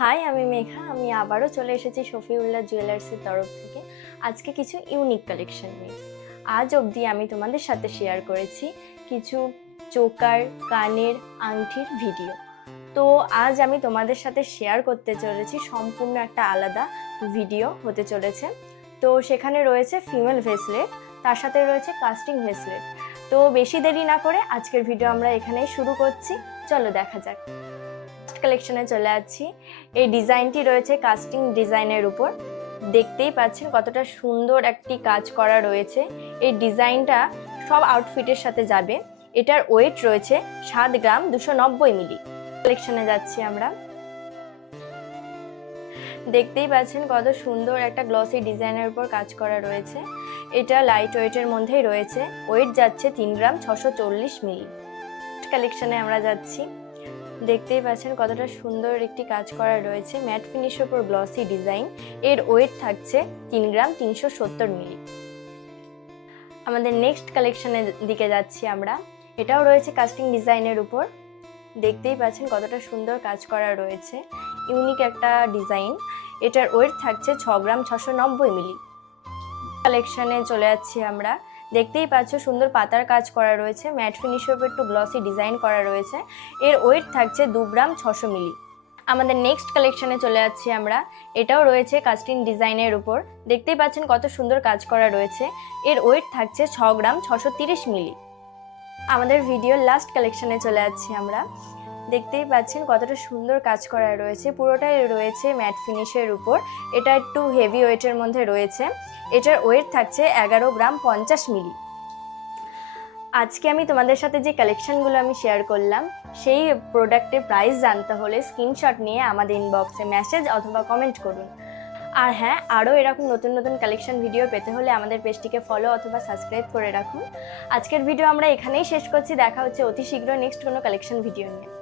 High, আমি মেঘা। আমি আবারও চলে এসেছি শফিউল্লাহ জুয়েলার্সের তরফ থেকে আজকে কিছু ইউনিক কালেকশন নিয়ে। আজ অবধি আমি তোমাদের সাথে শেয়ার করেছি কিছু চোকার, কানের, আংটির ভিডিও। তো আজ আমি তোমাদের সাথে শেয়ার করতে চলেছি সম্পূর্ণ একটা আলাদা ভিডিও হতে চলেছে। তো সেখানে রয়েছে ফিমেল ভেসলেট, তার সাথে রয়েছে কাস্টিং ভেসলেট। তো বেশি দেরি না করে আজকের ভিডিও আমরা এখানেই শুরু করছি। চলো দেখা যাক। কালেকশনে চলে যাচ্ছি। এই ডিজাইনটি রয়েছে কাস্টিং ডিজাইনের উপর। দেখতেই পাচ্ছেন কতটা সুন্দর একটি কাজ করা রয়েছে। এই ডিজাইনটা সব আউটফিটের সাথে যাবে। এটার ওয়েট রয়েছে 7 গ্রাম 290 মিলি। কালেকশনে যাচ্ছি আমরা। দেখতেই পাচ্ছেন কত সুন্দর একটা গ্লসি ডিজাইনের উপর কাজ করা রয়েছে। এটা লাইট ওয়েটের মধ্যেই রয়েছে। ওয়েট যাচ্ছে 3 গ্রাম 640 মিলি। কালেকশনে আমরা যাচ্ছি। দেখতেই পাচ্ছেন কতটা সুন্দর একটি কাজ করা রয়েছে, ম্যাট ফিনিশের উপর গ্লসি ডিজাইন। এর ওয়েট থাকছে 3 গ্রাম 370 মিলি। আমাদের নেক্সট কালেকশনের দিকে যাচ্ছি আমরা। এটাও রয়েছে কাস্টিং ডিজাইনের উপর। দেখতেই পাচ্ছেন কতটা সুন্দর কাজ করা রয়েছে, ইউনিক একটা ডিজাইন। এটার ওয়েট থাকছে 6 গ্রাম 690 মিলি। কালেকশনে চলে যাচ্ছি আমরা। দেখতেই পাচ্ছ সুন্দর পাতার কাজ করা রয়েছে, ম্যাট ফিনিশের উপর একটু গ্লসি ডিজাইন করা রয়েছে। এর ওয়েট থাকছে 2 গ্রাম 600 মিলি। আমাদের নেক্সট কালেকশনে চলে যাচ্ছি আমরা। এটাও রয়েছে কাস্টিং ডিজাইনের উপর। দেখতেই পাচ্ছেন কত সুন্দর কাজ করা রয়েছে। এর ওয়েট থাকছে 6 গ্রাম 630 মিলি। আমাদের ভিডিওর লাস্ট কালেকশনে চলে যাচ্ছি আমরা। দেখতেই পাচ্ছেন কতটা সুন্দর কাজ করা রয়েছে, পুরোটাই রয়েছে ম্যাট ফিনিশের উপর। এটা একটু হেভি ওয়েটের মধ্যে রয়েছে। এটার ওয়েট থাকছে 11 গ্রাম 50 মিলি। আজকে আমি তোমাদের সাথে যে কালেকশনগুলো আমি শেয়ার করলাম, সেই প্রোডাক্টের প্রাইস জানতে হলে স্ক্রিনশট নিয়ে আমাদের ইনবক্সে মেসেজ অথবা কমেন্ট করুন। আর হ্যাঁ, আরও এরকম নতুন নতুন কালেকশন ভিডিও পেতে হলে আমাদের পেজটিকে ফলো অথবা সাবস্ক্রাইব করে রাখুন। আজকের ভিডিও আমরা এখানেই শেষ করছি। দেখা হচ্ছে অতি শীঘ্র নেক্সট কোনো কালেকশন ভিডিও নিয়ে।